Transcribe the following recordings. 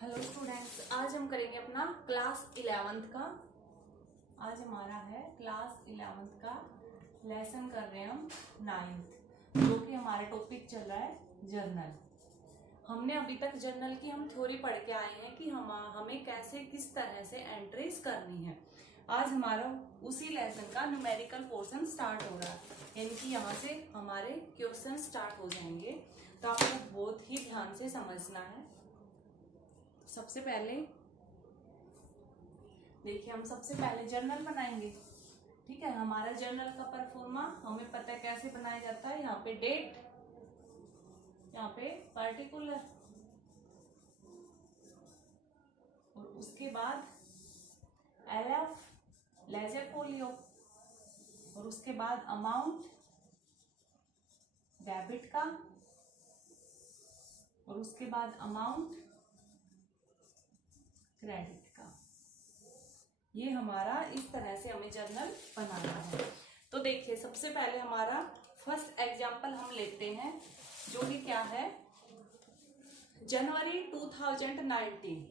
Hello students, आज हम करेंगे अपना क्लास 11th का। आज हमारा है क्लास 11th का लेसन कर रहे हैं हम 9th, जो कि हमारा टॉपिक चल रहा है जर्नल। हमने अभी तक जर्नल की हम थ्योरी पढ़ के आए हैं कि हमें कैसे किस तरह से एंट्रीज करनी है। आज हमारा उसी लेसन का न्यूमेरिकल पोर्शन स्टार्ट हो रहा है, यानी कि यहाँ से हमारे क्वेश्चन स्टार्ट हो जाएंगे। तो आपको बहुत ही ध्यान से समझना है। सबसे पहले देखिए, हम सबसे पहले जर्नल बनाएंगे। ठीक है, हमारा जर्नल का परफॉर्मा हमें पता है कैसे बनाया जाता है। यहाँ पे डेट, यहाँ पे पर्टिकुलर, और उसके बाद एलएफ लेजर फोलियो, और उसके बाद अमाउंट डेबिट का, और उसके बाद अमाउंट क्रेडिट का। ये हमारा इस तरह से हमें जर्नल बनाना है। तो देखिए, सबसे पहले हमारा फर्स्ट एग्जांपल हम लेते हैं, जो कि क्या है, जनवरी 2019।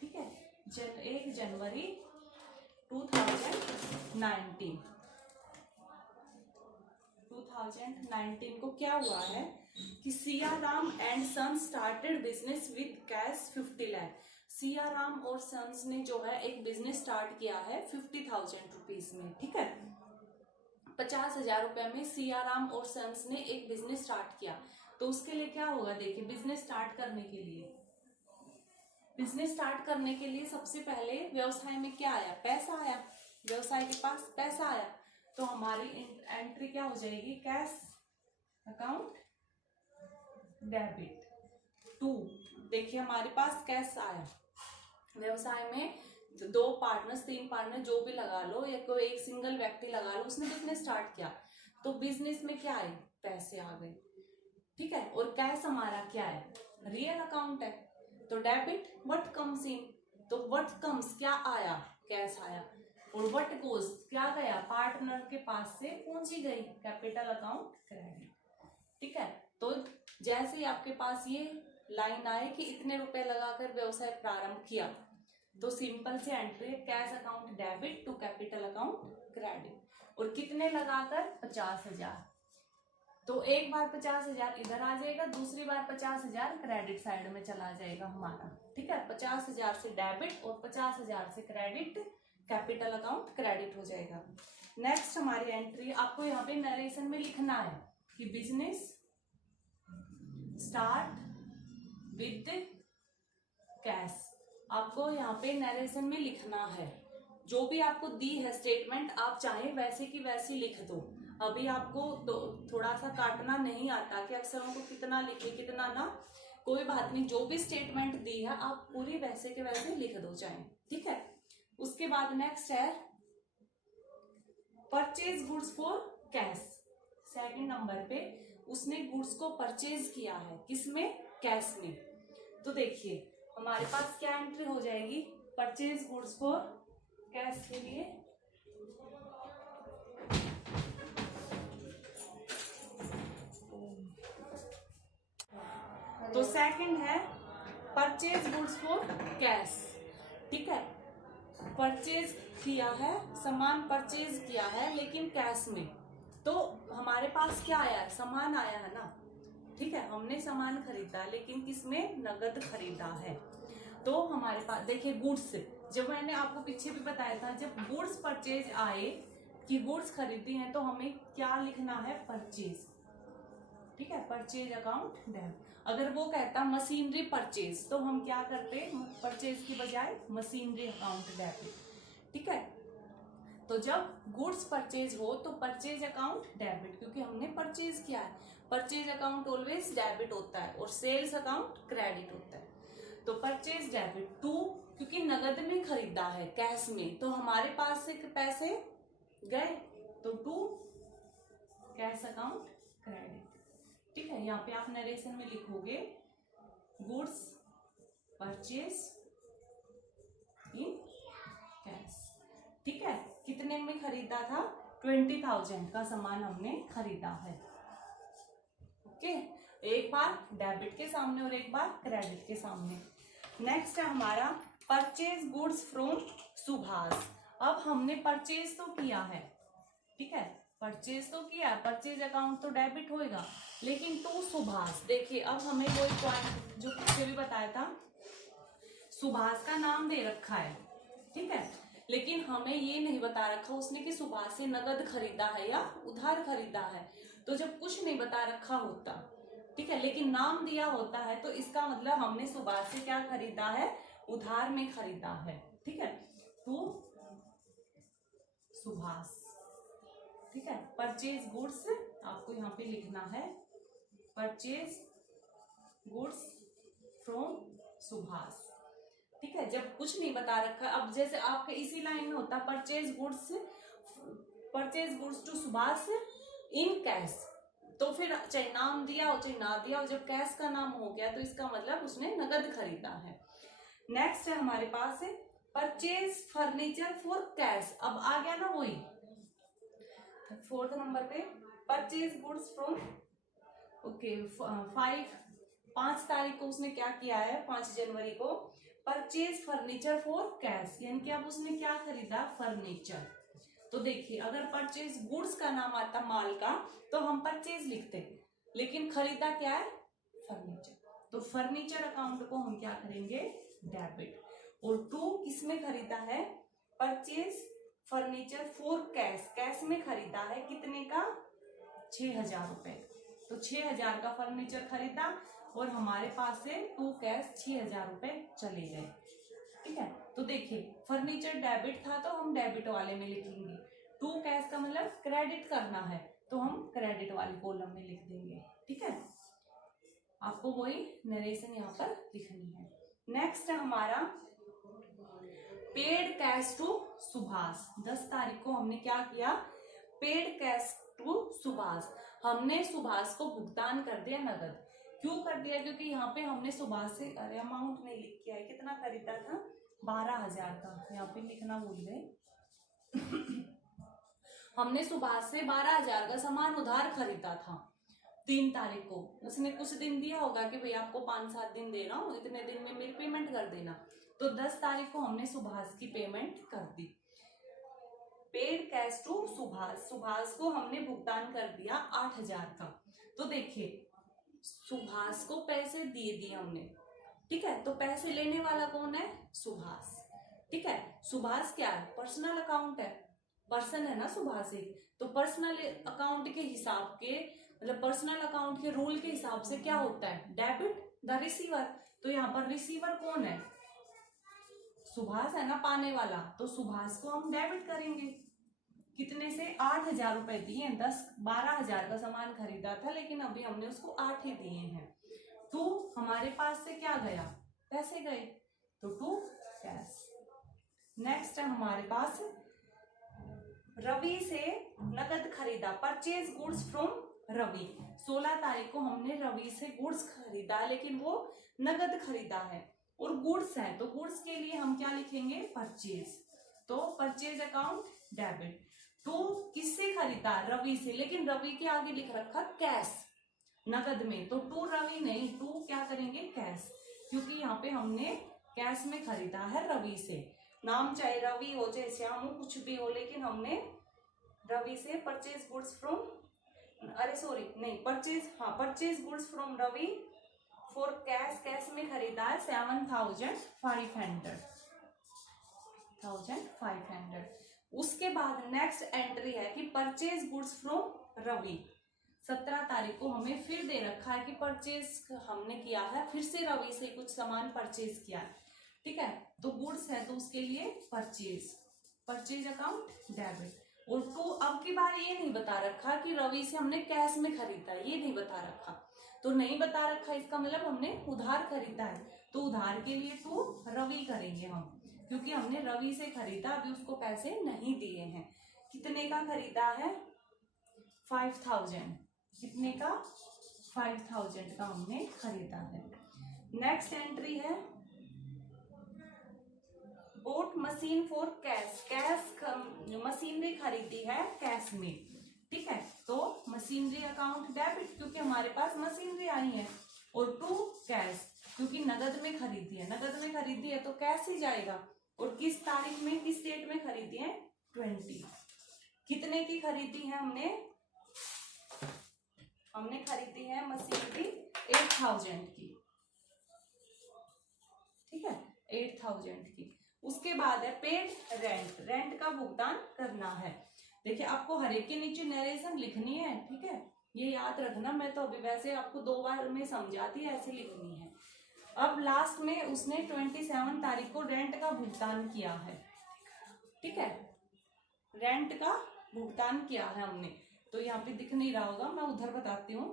ठीक है, 1 जनवरी 2019 को क्या हुआ है कि Siyaram and son started business with cash 50 lakh. Siyaram और सन्स ने जो है एक बिजनेस स्टार्ट किया है 50,000 रुपीज में। ठीक है, 50,000 रुपए में सियाराम और सन्स ने एक बिजनेस स्टार्ट किया। तो उसके लिए क्या होगा, देखिए, बिजनेस स्टार्ट करने के लिए सबसे पहले व्यवसाय में क्या आया, पैसा आया। व्यवसाय के पास पैसा आया, तो हमारी एंट्री क्या हो जाएगी, कैश अकाउंट डेबिट टू। देखिए, हमारे पास कैश आया, व्यवसाय में 2 पार्टनर्स 3 पार्टनर जो भी लगा लो, या कोई एक सिंगल व्यक्ति लगा लो, उसने बिजनेस स्टार्ट किया, तो बिजनेस में क्या आए, पैसे आ गए। ठीक है, और कैश हमारा क्या है, रियल अकाउंट है। तो डेबिट व्हाट कम्स इन, तो व्हाट कम्स क्या आया, कैश आया, और व्हाट गोज क्या गया, पार्टनर के पास से पूंजी गई, कैपिटल अकाउंट क्रेडिट। ठीक है, तो जैसे ही आपके पास ये लाइन आए कि इतने रुपए लगाकर व्यवसाय प्रारंभ किया, तो सिंपल से entry, cash account debit to capital account credit. और कितने लगाकर, 50,000। तो एक बार 50,000 इधर आ जाएगा, दूसरी बार 50,000 क्रेडिट साइड में चला जाएगा हमारा। ठीक है, 50,000 से डेबिट और 50,000 से क्रेडिट, कैपिटल अकाउंट क्रेडिट हो जाएगा। नेक्स्ट हमारी एंट्री, आपको यहाँ पे नरेशन में लिखना है कि बिजनेस स्टार्ट विद कैश। आपको यहाँ पे नरेशन में लिखना है, जो भी आपको दी है स्टेटमेंट, आप चाहे वैसे की वैसी लिख दो। अभी आपको तो थोड़ा सा काटना नहीं आता कि अक्षरों को कितना लिखे कितना ना, कोई बात नहीं, जो भी स्टेटमेंट दी है आप पूरी वैसे के वैसे लिख दो चाहे। ठीक है, उसके बाद नेक्स्ट है purchase goods for cash. Second number पे उसने गुड्स को परचेज किया है, किसमें, कैश में। तो देखिए, हमारे पास क्या एंट्री हो जाएगी, परचेज गुड्स फॉर कैश के लिए तो सेकंड है परचेज गुड्स फॉर कैश। ठीक है, परचेज किया है, सामान परचेज किया है लेकिन कैश में। तो हमारे पास क्या आया है, सामान आया है ना। ठीक है, हमने सामान खरीदा लेकिन किसमें, नगद खरीदा है। तो हमारे पास देखिए गुड्स, जब मैंने आपको पीछे भी बताया था, जब गुड्स परचेज आए कि गुड्स खरीदी हैं, तो हमें क्या लिखना है, परचेज। ठीक है, परचेज अकाउंट डेबिट। अगर वो कहता मशीनरी परचेज, तो हम क्या करते, परचेज की बजाय मशीनरी अकाउंट डेबिट। ठीक है, तो जब गुड्स परचेज हो तो परचेज अकाउंट डेबिट, क्योंकि हमने परचेज किया है। परचेज अकाउंट ऑलवेज डेबिट होता है और सेल्स अकाउंट क्रेडिट होता है। तो परचेज डेबिट टू, क्योंकि नगद में खरीदा है, कैश में, तो हमारे पास से पैसे गए, तो टू कैश अकाउंट क्रेडिट। ठीक है, यहाँ पे आप नरेशन में लिखोगे गुड्स परचेज इन कैश। ठीक है, कितने में खरीदा था, 20,000 का सामान हमने खरीदा है। ओके, एक बार डेबिट के सामने और एक बार क्रेडिट के सामने। नेक्स्ट है हमारा परचेज गुड्स फ्रॉम सुभाष। अब हमने परचेज तो किया है, ठीक है, परचेज तो किया, परचेज अकाउंट तो डेबिट होएगा, लेकिन टू सुभाष, देखिए अब हमें वो एक पॉइंट जो पीछे भी बताया था, सुभाष का नाम दे रखा है, ठीक है, लेकिन हमें ये नहीं बता रखा उसने कि सुभाष से नगद खरीदा है या उधार खरीदा है। तो जब कुछ नहीं बता रखा होता, ठीक है, लेकिन नाम दिया होता है, तो इसका मतलब हमने सुभाष से क्या खरीदा है, उधार में खरीदा है, ठीक है, तो सुभाष, ठीक है। परचेज गुड्स आपको यहाँ पे लिखना है, परचेज गुड्स फ्रॉम सुभाष, ठीक है। जब कुछ नहीं बता रखा, अब जैसे आपके इसी लाइन में होता purchase goods to Subhash in cash, तो फिर चाहे नाम दिया हो चाहे ना दिया हो, जब कैश का नाम हो गया तो इसका मतलब उसने नगद खरीदा है। नेक्स्ट है हमारे पास है परचेज फर्नीचर फॉर कैश। अब आ गया ना वही 4th नंबर पे, परचेज गुड्स फ्रॉम, ओके, 5 तारीख को उसने क्या किया है, 5 जनवरी को परचेज फर्नीचर फॉर कैश, यानी कि अब उसने क्या खरीदा, फर्नीचर। तो देखिए अगर परचेज गुड्स का नाम आता माल का तो हम परचेज लिखते, लेकिन खरीदा क्या है, फर्नीचर, तो फर्नीचर अकाउंट को हम क्या करेंगे, डेबिट। और टू किसमें खरीदा है, purchase furniture for cash, cash में खरीदा है, कितने का, 6,000 रुपए, तो 6,000 का फर्नीचर खरीदा और हमारे पास से टू कैश 6,000 रुपए चले गए, ठीक है। तो देखिए फर्नीचर डेबिट था तो हम डेबिट वाले में लिखेंगे, टू कैश का मतलब क्रेडिट करना है तो हम क्रेडिट वाले कॉलम में लिख देंगे, ठीक है। आपको वही नरेशन यहाँ पर लिखनी है। नेक्स्ट है हमारा पेड कैश टू सुभाष। 10 तारीख को हमने क्या किया, पेड कैश टू सुभाष, हमने सुभाष को भुगतान कर दिया नगद। क्यों कर दिया, क्योंकि यहाँ पे हमने सुभाष से, अरे अमाउंट नहीं लिख के आए, कितना खरीदा था, 12,000 का, यहाँ पे लिखना भूल गए हमने सुभाष से 12,000 का सामान उधार खरीदा था 3 तारीख को। उसने कुछ दिन दिया होगा कि भाई आपको 5-7 दिन दे रहा हूँ, इतने दिन में मेरी पेमेंट कर देना, तो 10 तारीख को हमने सुभाष की पेमेंट कर दी। Paid cash to Subhash, Subhash को हमने भुगतान कर दिया 8,000 का। तो देखिए सुभाष को पैसे दिए हमने, ठीक है, तो पैसे लेने वाला कौन है, सुभाष, ठीक है। सुभाष क्या है, पर्सनल अकाउंट है, पर्सन है ना सुभाष एक, तो पर्सनल अकाउंट के हिसाब के, मतलब पर्सनल अकाउंट के रूल के हिसाब से क्या होता है, डेबिट द रिसीवर, तो यहाँ पर रिसीवर कौन है, सुभाष है ना पाने वाला, तो सुभाष को हम डेबिट करेंगे। कितने से, 8,000 रुपए दिए, 12,000 का सामान खरीदा था, लेकिन अभी हमने उसको 8 ही दिए हैं, तो हमारे पास से क्या गया, पैसे गए, तो टू कैश। नेक्स्ट है हमारे पास रवि से नगद खरीदा, परचेज गुड्स फ्रॉम रवि। 16 तारीख को हमने रवि से गुड्स खरीदा, लेकिन वो नगद खरीदा है और गुड्स है, तो गुड्स के लिए हम क्या लिखेंगे, परचेज, तो परचेज अकाउंट डेबिट। तो किससे खरीदा, रवि से, लेकिन रवि के आगे लिख रखा कैश, नगद में, तो टू रवि नहीं, टू क्या करेंगे, कैश, क्योंकि यहाँ पे हमने कैश में खरीदा है रवि से। नाम चाहे रवि हो चाहे श्याम हो, कुछ भी हो, लेकिन हमने रवि से परचेज गुड्स फ्रॉम, अरे सॉरी नहीं, purchase goods from Ravi for cash, cash में खरीदा है 7,500। उसके बाद नेक्स्ट एंट्री है कि परचेज गुड्स फ्रॉम रवि। 17 तारीख को हमें फिर दे रखा है कि परचेज हमने किया है, फिर से रवि से कुछ सामान परचेज किया है, ठीक है, तो गुड्स है तो उसके लिए परचेज अकाउंट डेबिट। और टू अब की बार ये नहीं बता रखा कि रवि से हमने कैश में खरीदा, ये नहीं बता रखा, तो नहीं बता रखा इसका मतलब हमने उधार खरीदा है, तो उधार के लिए टू रवि करेंगे हम, क्योंकि हमने रवि से खरीदा, अभी उसको पैसे नहीं दिए हैं। कितने का खरीदा है, 5,000, कितने का, 5,000 का हमने खरीदा है। नेक्स्ट एंट्री है boat machine for cash, machinery खरीदी है कैश में, ठीक है, तो मशीनरी अकाउंट डेबिट, क्योंकि हमारे पास मशीनरी आई है, और टू कैश, क्योंकि नगद में खरीदी है, नगद में खरीदी है तो कैश ही जाएगा। और किस तारीख में, किस डेट में खरीदी है? 20। कितने की खरीदी है हमने? हमने खरीदी है मशीन की 8000 की, ठीक है, 8000 की। उसके बाद है पेड रेंट, रेंट का भुगतान करना है। देखिए आपको हर एक के नीचे नरेशन लिखनी है, ठीक है, ये याद रखना। मैं तो अभी वैसे आपको 2 बार में समझाती है, ऐसे लिखनी है। अब लास्ट में उसने 27 तारीख को रेंट का भुगतान किया है, ठीक है, रेंट का भुगतान किया है हमने। तो यहाँ पे दिख नहीं रहा होगा, मैं उधर बताती हूँ।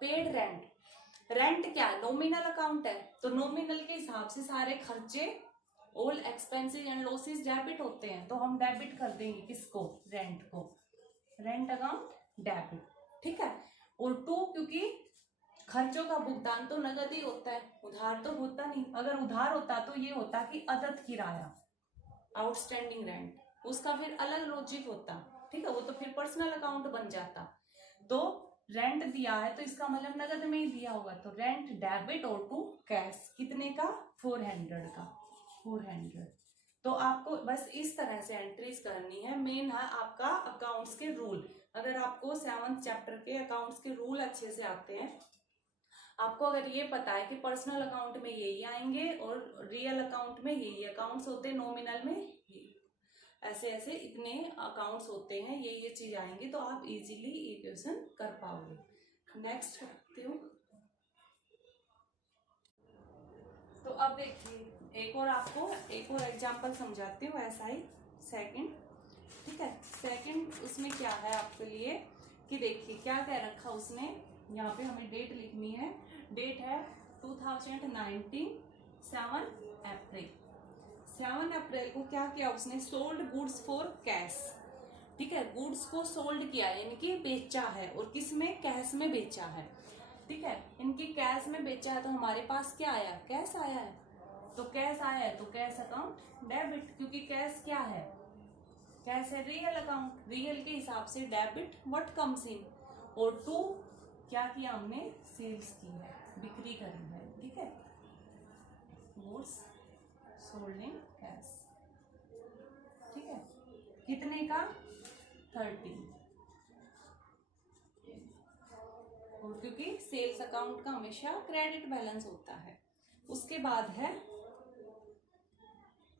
पेड रेंट, रेंट क्या है? नॉमिनल अकाउंट है, तो नॉमिनल के हिसाब से सारे खर्चे, all expenses and losses debit होते हैं, तो हम डेबिट कर देंगे किसको? रेंट को, रेंट अकाउंट डेबिट, ठीक है। और 2 क्योंकि खर्चों का भुगतान तो नगद ही होता है, उधार तो होता नहीं। अगर उधार होता तो ये होता कि अदद किराया, आउटस्टैंडिंग रेंट, उसका फिर अलग लॉजिक होता, ठीक है, वो तो फिर पर्सनल अकाउंट बन जाता। तो रेंट दिया है तो इसका मतलब नगद में ही दिया होगा, तो रेंट डेबिट और 2 कैश, कितने का? 400 का, 400। तो आपको बस इस तरह से एंट्रीज करनी है। मेन है आपका अकाउंट्स के रूल। अगर आपको 7th चैप्टर के अकाउंट्स के रूल अच्छे से आते हैं, आपको अगर ये पता है कि पर्सनल अकाउंट में यही आएंगे और रियल अकाउंट में यही अकाउंट्स होते हैं, नॉमिनल में ऐसे ऐसे इतने अकाउंट्स होते हैं, ये चीज आएंगी, तो आप इजीली ये क्वेश्चन कर पाओगे। नेक्स्ट करती हूँ। तो अब देखिए एक और आपको एक और एग्जांपल समझाती हूँ, ऐसा ही सेकंड, ठीक है। सेकंड उसमें क्या है आपके लिए कि देखिए क्या कह रखा उसने, यहाँ पे हमें डेट लिखनी है। डेट है 2019 7 अप्रैल। 7 अप्रैल को क्या किया उसने? सोल्ड गुड्स फॉर कैश, ठीक है, गुड्स को सोल्ड किया यानी कि बेचा है, और किस में? कैश में बेचा है, ठीक है। इनकी कैश में बेचा है तो हमारे पास क्या आया? कैश आया है। तो कैश आया है तो कैश अकाउंट डेबिट, क्योंकि कैश क्या है? कैश है रियल अकाउंट, रियल के हिसाब से डेबिट व्हाट कम्स इन। और 2 क्या किया हमने? सेल्स की है, बिक्री करी है, ठीक है, गुड्स सोल्ड इन कैश, ठीक है, कितने का? 30। और क्योंकि सेल्स अकाउंट का हमेशा क्रेडिट बैलेंस होता है। उसके बाद है,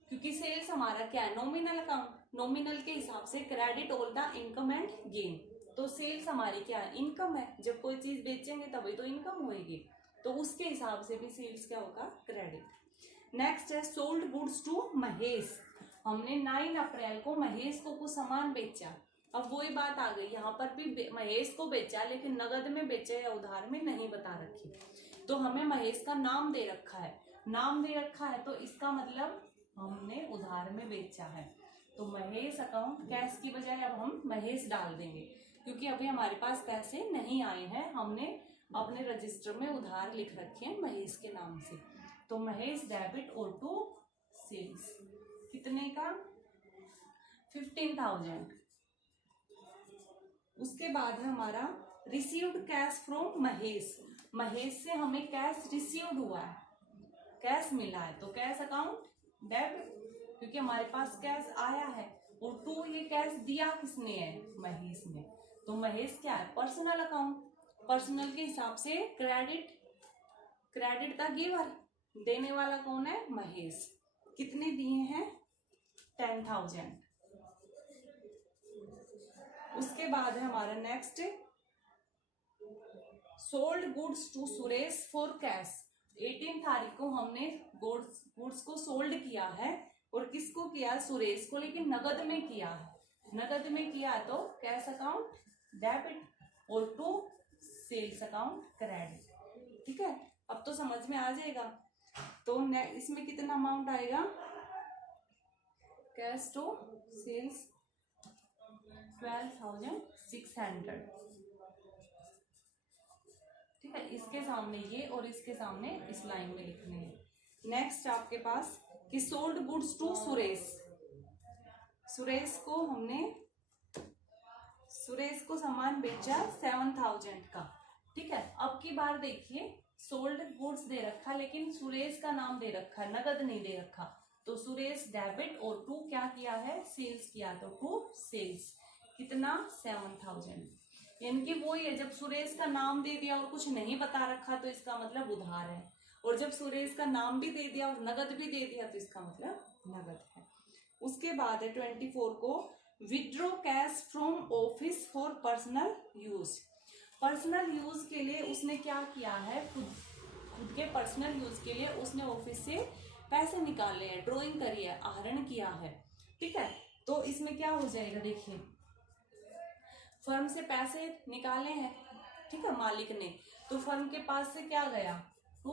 क्योंकि सेल्स हमारा क्या है? नॉमिनल अकाउंट, नॉमिनल के हिसाब से credit all the income and gain, तो सेल्स हमारी क्या है? इनकम है, जब कोई चीज बेचेंगे तभी तो इनकम होगी, तो उसके हिसाब से भी सेल्स क्या होगा? क्रेडिट। नेक्स्ट है सोल्ड गुड्स टू महेश। हमने 9 अप्रैल को महेश को कुछ सामान बेचा। अब वही बात आ गई, यहाँ पर भी महेश को बेचा, लेकिन नगद में बेचा या उधार में नहीं बता रखी, तो हमें महेश का नाम दे रखा है, नाम दे रखा है, तो इसका मतलब हमने उधार में बेचा है। तो महेश अकाउंट कैश की बजाय अब हम महेश डाल देंगे, क्योंकि अभी हमारे पास पैसे नहीं आए हैं, हमने अपने रजिस्टर में उधार लिख रखे हैं महेश के नाम से। तो महेश डेबिट और 2 सेल्स, कितने का? 15,000। उसके बाद है हमारा received cash from Mahesh. Mahesh से हमें कैश रिसीव्ड हुआ है, कैश मिला है, तो कैश अकाउंट डेबिट, क्योंकि हमारे पास कैश आया है। और 2 ये कैश दिया किसने है? महेश ने, तो महेश क्या है? पर्सनल अकाउंट, पर्सनल के हिसाब से क्रेडिट, क्रेडिट का गिवर, देने वाला कौन है? महेश। कितने दिए हैं? 10,000। उसके बाद है हमारा next sold goods to Suresh for cash. 18 तारीख को हमने गुड्स को सोल्ड किया है, और किसको किया? सुरेश को, लेकिन नगद में किया है, नगद में किया तो कैश अकाउंट डेबिट और 2 सेल्स अकाउंट क्रेडिट, ठीक है। अब तो समझ में आ जाएगा। तो इसमें कितना अमाउंट आएगा? कैश टू सेल्स 12,600, ठीक है, इसके सामने ये और इसके सामने इस लाइन में लिखने हैं। नेक्स्ट आपके पास कि sold goods to Suresh. Suresh को सामान बेचा 7,000 का, ठीक है। अब की बार देखिए सोल्ड गुड्स दे रखा, लेकिन सुरेश का नाम दे रखा, नगद नहीं दे रखा। तो सुरेश डेबिट और टू क्या किया है, सेल्स किया, तो टू सेल्स कितना 7000। यानी कि वो ये जब सुरेश का नाम दे दिया और कुछ नहीं बता रखा तो इसका मतलब उधार है, और जब सुरेश का नाम भी दे दिया और नगद भी दे दिया तो इसका मतलब नगद है। उसके बाद है 24 को, withdraw cash from office for personal use. Personal use के लिए उसने क्या किया है, खुद के पर्सनल यूज के लिए उसने ऑफिस से पैसे निकाले हैं, ड्राइंग करी है, आहरण किया है। ठीक है, तो इसमें क्या हो जाएगा, देखिए फर्म से पैसे निकाले हैं, ठीक है, मालिक ने, तो फर्म के पास से क्या गया, टू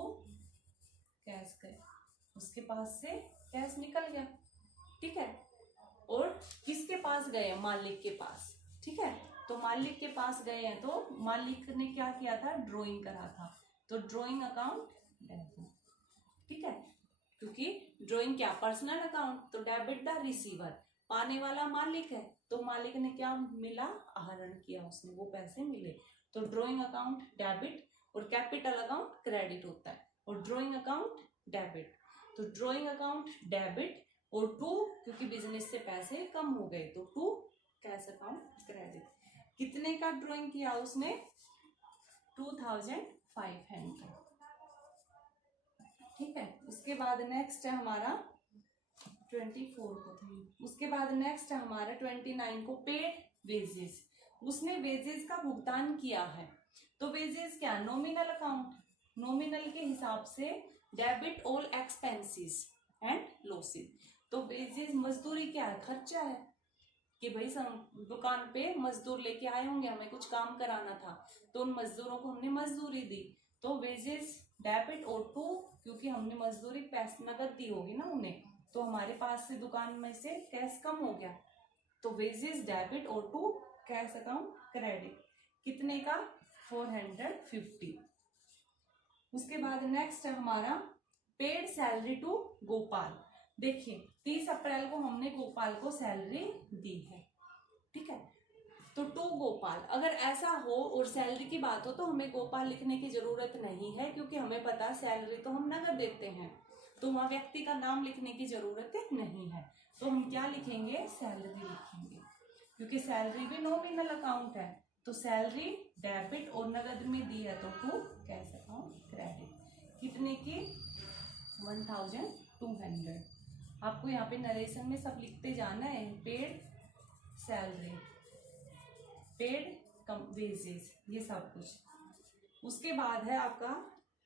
कैश गया, उसके पास से कैश निकल गया। ठीक है, और किसके पास गए, मालिक के पास। ठीक है, तो मालिक के पास गए हैं, तो मालिक ने क्या किया था, ड्राइंग करा था, तो ड्राइंग अकाउंट डेबिट। ठीक है, क्योंकि ड्राइंग क्या, पर्सनल अकाउंट, तो डेबिट द रिसीवर, पाने वाला मालिक है, तो मालिक ने क्या मिला, आहरण किया उसने, वो पैसे मिले। तो ड्राइंग अकाउंट डेबिट और कैपिटल अकाउंट क्रेडिट होता है, और ड्राइंग अकाउंट डेबिट। तो ड्राइंग अकाउंट डेबिट और टू, क्योंकि बिजनेस से पैसे कम हो गए तो टू कैश अकाउंट क्रेडिट। कितने का ड्राइंग किया उसने, 2500। ठीक है, उसके बाद नेक्स्ट है हमारा 24 को था, उसके बाद नेक्स्ट है हमारा 29 को, पेड वेजेस। उसने वेजेस का भुगतान किया है, तो वेजेस क्या, नॉमिनल अकाउंट, नॉमिनल के हिसाब से debit all expenses and losses. तो वेजेस मजदूरी क्या है, खर्चा है, कि भाई दुकान पे मजदूर लेके आए होंगे, हमें कुछ काम कराना था, तो उन मजदूरों को हमने मजदूरी दी, तो वेजेस डेबिट और टू, क्योंकि हमने मजदूरी पैसे नगद दी होगी ना उन्हें, तो हमारे पास से दुकान में से कैश कम हो गया, तो वेजेस डेबिट और टू कैश अकाउंट क्रेडिट, कितने का, 450। उसके बाद नेक्स्ट है हमारा पेड सैलरी टू गोपाल। देखिए 30 अप्रैल को हमने गोपाल को सैलरी दी है। ठीक है, तो टू गोपाल, अगर ऐसा हो और सैलरी की बात हो तो हमें गोपाल लिखने की जरूरत नहीं है, क्योंकि हमें पता है सैलरी तो हम नगद देते हैं, तो वहां व्यक्ति का नाम लिखने की जरूरत नहीं है। तो हम क्या लिखेंगे, सैलरी लिखेंगे, क्योंकि सैलरी भी नॉमिनल अकाउंट है। तो सैलरी डेबिट और नगद में दी है, तो टू कैश अकाउंट क्रेडिट, कितने की, 1200। आपको यहाँ पे नरेशन में सब लिखते जाना है, पेड सैलरी, पेड वेजेस, ये सब कुछ। उसके बाद है आपका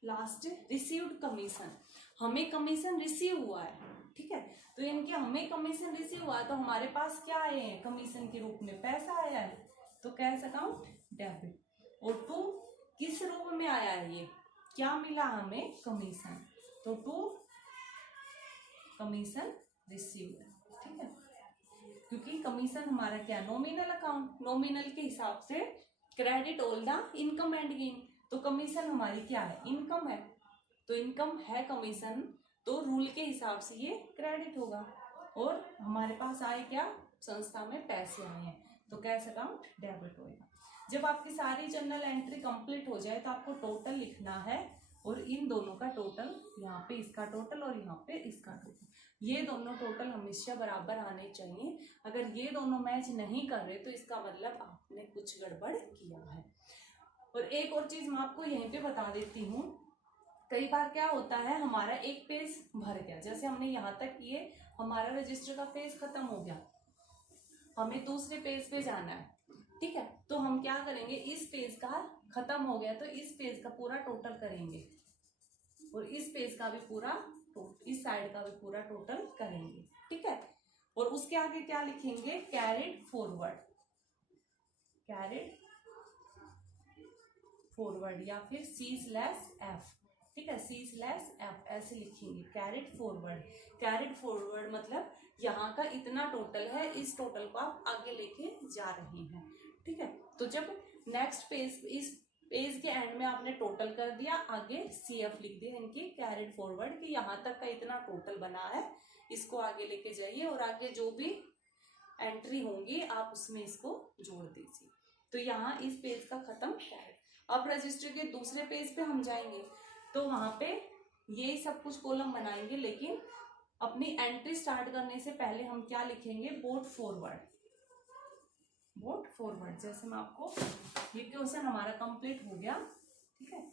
लास्ट रिसीव्ड कमीशन, हमें कमीशन रिसीव हुआ है। ठीक है, तो इनके हमें कमीशन रिसीव हुआ है, तो हमारे पास क्या आए हैं, कमीशन के रूप में पैसा आया है, तो कैश अकाउंट डेबिट। और टू किस रूप में आया है, ये क्या मिला हमें, कमीशन, तो टू कमीशन रिसीव्ड। ठीक है, क्योंकि कमीशन हमारा क्या, नॉमिनल अकाउंट, नॉमिनल के हिसाब से credit all the income and gain, तो कमीशन हमारी क्या है, इनकम है, तो इनकम है कमीशन, तो रूल के हिसाब से ये क्रेडिट होगा। और हमारे पास आए क्या, संस्था में पैसे आए हैं, तो कैश अकाउंट डेबिट होगा। जब आपकी सारी जर्नल एंट्री कंप्लीट हो जाए तो आपको टोटल लिखना है, और इन दोनों का टोटल, यहाँ पे इसका टोटल और यहाँ पे इसका टोटल, ये दोनों टोटल हमेशा बराबर आने चाहिए। अगर ये दोनों मैच नहीं कर रहे तो इसका मतलब आपने कुछ गड़बड़ किया है। और एक और चीज मैं आपको यहीं पे बता देती हूँ, कई बार क्या होता है, हमारा एक पेज भर गया, जैसे हमने यहाँ तक किए, हमारा रजिस्टर का पेज खत्म हो गया, हमें दूसरे पेज पे जाना है। ठीक है, तो हम क्या करेंगे, इस पेज का खत्म हो गया तो इस पेज का पूरा टोटल करेंगे, और इस पेज का भी पूरा, इस साइड का भी पूरा टोटल करेंगे। ठीक है, और उसके आगे क्या लिखेंगे, कैरिड फॉरवर्ड, कैरिड फॉरवर्ड, या फिर C/F। ठीक है, C/F ऐसे लिखेंगे, कैरिड फॉरवर्ड। कैरिड फॉरवर्ड मतलब यहाँ का इतना टोटल है, इस टोटल को आप आगे लेके जा रहे हैं। ठीक है, तो जब नेक्स्ट पेज, इस पेज के एंड में आपने टोटल कर दिया, आगे CF लिख दिया, इनकी कैरिड फॉरवर्ड, कि यहाँ तक का इतना टोटल बना है, इसको आगे लेके जाइए, और आगे जो भी एंट्री होंगी आप उसमें इसको जोड़ दीजिए। तो यहाँ इस पेज का खत्म। अब रजिस्टर के दूसरे पेज पे हम जाएंगे, तो वहां पे ये सब कुछ कॉलम बनाएंगे, लेकिन अपनी एंट्री स्टार्ट करने से पहले हम क्या लिखेंगे, बोट फॉरवर्ड। बोट फॉरवर्ड, जैसे मैं आपको, ये क्वेश्चन हमारा कंप्लीट हो गया। ठीक है,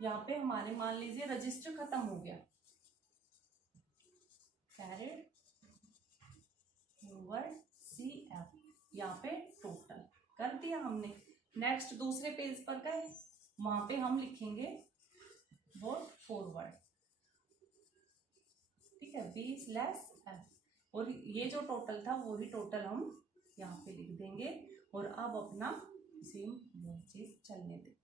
यहाँ पे हमारे मान लीजिए रजिस्टर खत्म हो गया, कैरेट फॉरवर्ड CF, यहाँ पे टोटल कर दिया हमने। नेक्स्ट दूसरे पेज पर गए, वहां पे हम लिखेंगे बोट फॉरवर्ड। ठीक है, 20 लेस F, और ये जो टोटल था वो ही टोटल हम यहाँ पे लिख देंगे, और अब अपना सेम चीज चलने देंगे।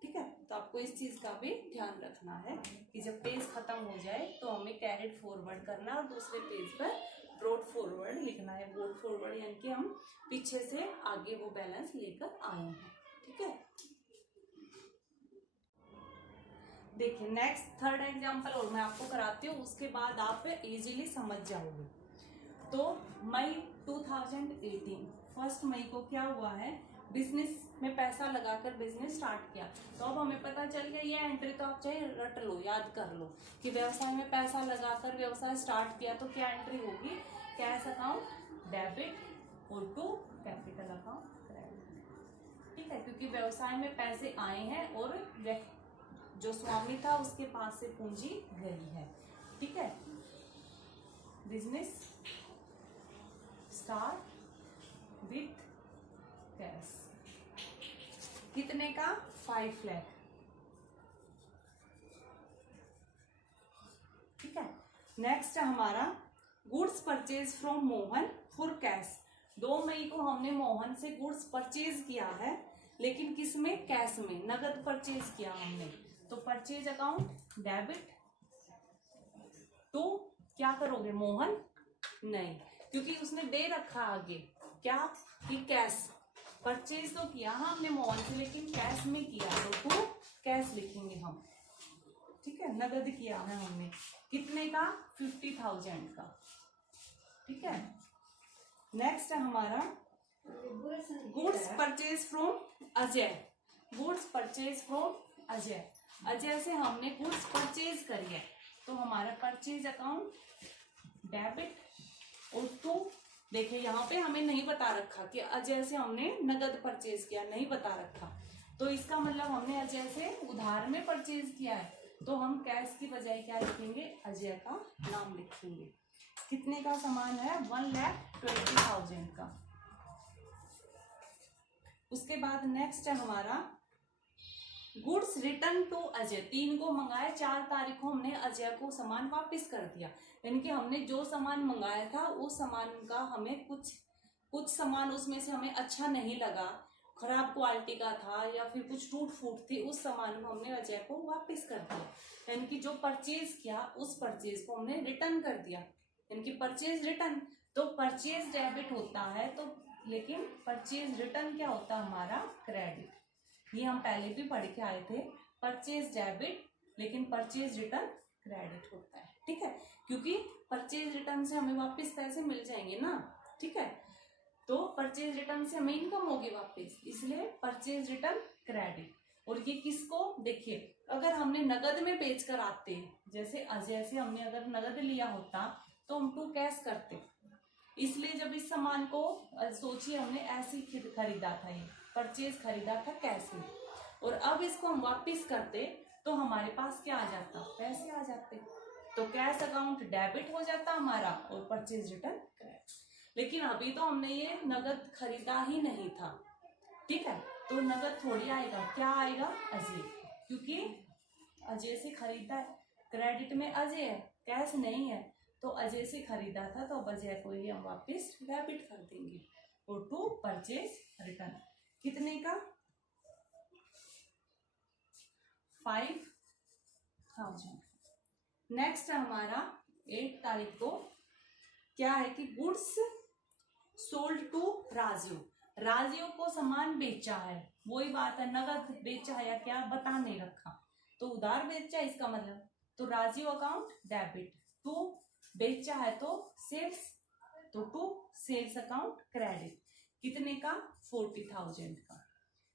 ठीक है, तो आपको इस चीज का भी ध्यान रखना है कि जब पेज खत्म हो जाए तो हमें कैरेट फॉरवर्ड करना है और दूसरे पेज पर ब्रॉड फॉरवर्ड लिखना है। ब्रॉड फॉरवर्ड यानी कि हम पीछे से आगे वो बैलेंस लेकर आए हैं। ठीक है, देखिए नेक्स्ट थर्ड एग्जांपल और मैं आपको कराती हूँ, उसके बाद आप इजीली समझ जाओगे। तो मई 2018, 1 मई को क्या हुआ है, बिजनेस में पैसा लगाकर बिजनेस स्टार्ट किया। तो अब हमें पता चल गया, ये एंट्री तो आप चाहे रट लो, याद कर लो कि व्यवसाय में पैसा लगाकर व्यवसाय स्टार्ट किया तो क्या एंट्री होगी, कैश अकाउंट डेबिट और टू कैपिटल अकाउंट क्रेडिट। ठीक है, क्योंकि व्यवसाय में पैसे आए हैं और जो स्वामी था उसके पास से पूंजी गई है। ठीक है, बिजनेस स्टार्ट विथ कैश, कितने का, 5 लाख। ठीक है, नेक्स्ट है हमारा goods purchase from Mohan for cash. 2 मई को हमने मोहन से गुड्स परचेज किया है, लेकिन किस में, कैश में, नगद परचेज किया हमने। तो परचेज अकाउंट डेबिट टू, क्या करोगे, मोहन नहीं, क्योंकि उसने दे रखा आगे क्या कि कैश, परचेज तो किया हमने मोहन से लेकिन कैश में किया, तो टू कैश लिखेंगे हम। ठीक है, नगद किया है हमने, कितने का, 50,000 का। ठीक है, नेक्स्ट है हमारा goods purchase from Ajay. Goods purchase from Ajay, Ajay से हमने गुड्स परचेज करी है, तो हमारा परचेज अकाउंट डेबिट और टू, देखिए यहाँ पे हमें नहीं बता रखा कि अजय से हमने नगद परचेज किया, नहीं बता रखा, तो इसका मतलब हमने अजय से उधार में परचेज किया है, तो हम कैश की बजाय क्या लिखेंगे, अजय का नाम लिखेंगे। कितने का सामान है, 1,20,000 का। उसके बाद नेक्स्ट है हमारा गुड्स रिटर्न टू अजय। 3 को मंगाया, 4 तारीख को हमने अजय को सामान वापस कर दिया, यानी कि हमने जो सामान मंगाया था उस सामान का हमें कुछ सामान उसमें से हमें अच्छा नहीं लगा, खराब क्वालिटी का था या फिर कुछ टूट फूट थी, उस सामान को हमने अजय को वापस कर दिया, यानी कि जो परचेज किया उस परचेज को हमने रिटर्न कर दिया, यानी कि परचेज रिटर्न। तो परचेज डेबिट होता है, तो लेकिन परचेज रिटर्न क्या होता है हमारा, क्रेडिट। ये हम पहले भी पढ़ के आए थे, परचेज डेबिट लेकिन परचेज रिटर्न क्रेडिट होता है। ठीक है, क्योंकि परचेज रिटर्न से हमें वापस पैसे मिल जाएंगे ना। ठीक है, तो परचेज रिटर्न से हमें इनकम होगी वापस, इसलिए परचेज रिटर्न क्रेडिट। और ये किसको, देखिए अगर हमने नगद में बेच कर आते, जैसे अजय से हमने अगर नगद लिया होता तो हम टू कैश करते, इसलिए जब इस सामान को सोचिए हमने ऐसे खरीदा था, ये परचेज खरीदा था कैश में, और अब इसको हम वापस करते तो हमारे पास क्या आ जाता, पैसे आ जाते, तो कैश अकाउंट डेबिट हो जाता हमारा और परचेज रिटर्न क्रेडिट। लेकिन अभी तो हमने ये नगद खरीदा ही नहीं था। ठीक है, तो नगद थोड़ी आएगा, क्या आएगा, अजय, क्योंकि अजय से खरीदा है, क्रेडिट में अजय है, कैश नहीं है, तो अजय से खरीदा था तो अब अजय को ही हम वापस डेबिट कर देंगे, और टू परचेज रिटर्न, कितने का, 5,000। नेक्स्ट है हमारा 8 तारीख को क्या है कि goods sold to Rajeev. Rajeev को सामान बेचा है, वही बात है, नगद बेचा है या क्या बता नहीं रखा, तो उधार बेचा है इसका मतलब, तो राजीव अकाउंट डेबिट, टू बेचा है तो सेल्स, तो टू सेल्स अकाउंट क्रेडिट, कितने का, 40,000 का।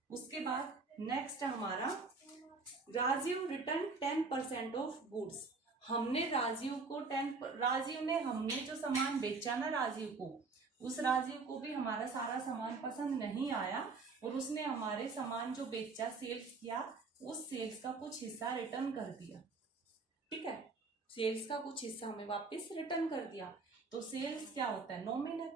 उसके बाद नेक्स्ट है हमारा राजीव रिटर्न 10% ऑफ गुड्स। हमने राजीव ने हमने जो सामान बेचा ना राजीव को, उस राजीव को भी हमारा सारा सामान पसंद नहीं आया और उसने हमारे सामान जो बेचा, सेल्स किया, उस सेल्स का कुछ हिस्सा रिटर्न कर दिया। ठीक है, सेल्स का कुछ हिस्सा हमें वापस रिटर्न कर दिया। तो सेल्स क्या होता है? नॉमिनल।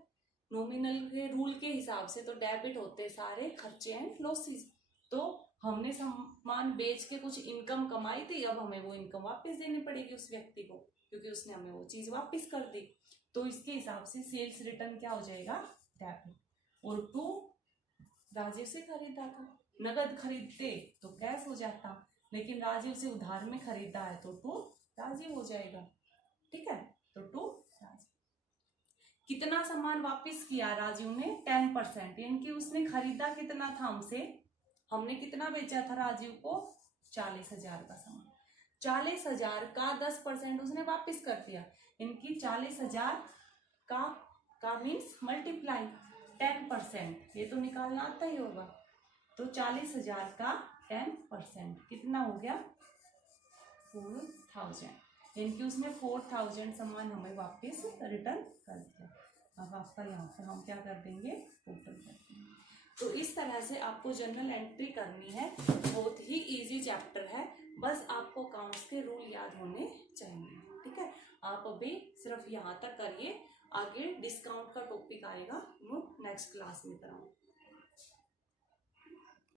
नॉमिनल के रूल के हिसाब से तो डेबिट होते हैं सारे खर्चे एंड लॉसेस। तो हमने सामान बेच के कुछ इनकम कमाई थी, अब हमें वो इनकम वापस देनी पड़ेगी उस व्यक्ति को, क्योंकि उसने हमें वो चीज वापस कर दी। तो इसके हिसाब से सेल्स रिटर्न क्या हो जाएगा? डेबिट। और टू, राजीव से खरीदा था, नगद खरीदते तो कैश हो जाता, लेकिन राजीव से उधार में खरीदा है तो टू राजीव हो जाएगा। ठीक है, तो टू राजीव। कितना सामान वापस किया राजीव ने? 10%, यानी कि उसने खरीदा कितना था हमसे, हमने कितना बेचा था राजीव को? 40,000 का सामान। 40,000 का 10% उसने वापस कर दिया, इनकी 40,000 का मीन्स मल्टीप्लाई 10%, ये तो निकालना आता ही होगा। तो 40,000 का 10% कितना हो गया? 4,000, इनकी उसने 4,000 सामान हमें वापस रिटर्न कर दिया। अब आपका यहाँ से हम क्या कर देंगे? टोटल कर देंगे। तो इस तरह से आपको जर्नल एंट्री करनी है। बहुत ही इजी चैप्टर है, बस आपको अकाउंट्स के रूल याद होने चाहिए। ठीक है, आप अभी सिर्फ यहाँ तक करिए, आगे डिस्काउंट का टॉपिक आएगा, वो नेक्स्ट क्लास में कराऊंगा।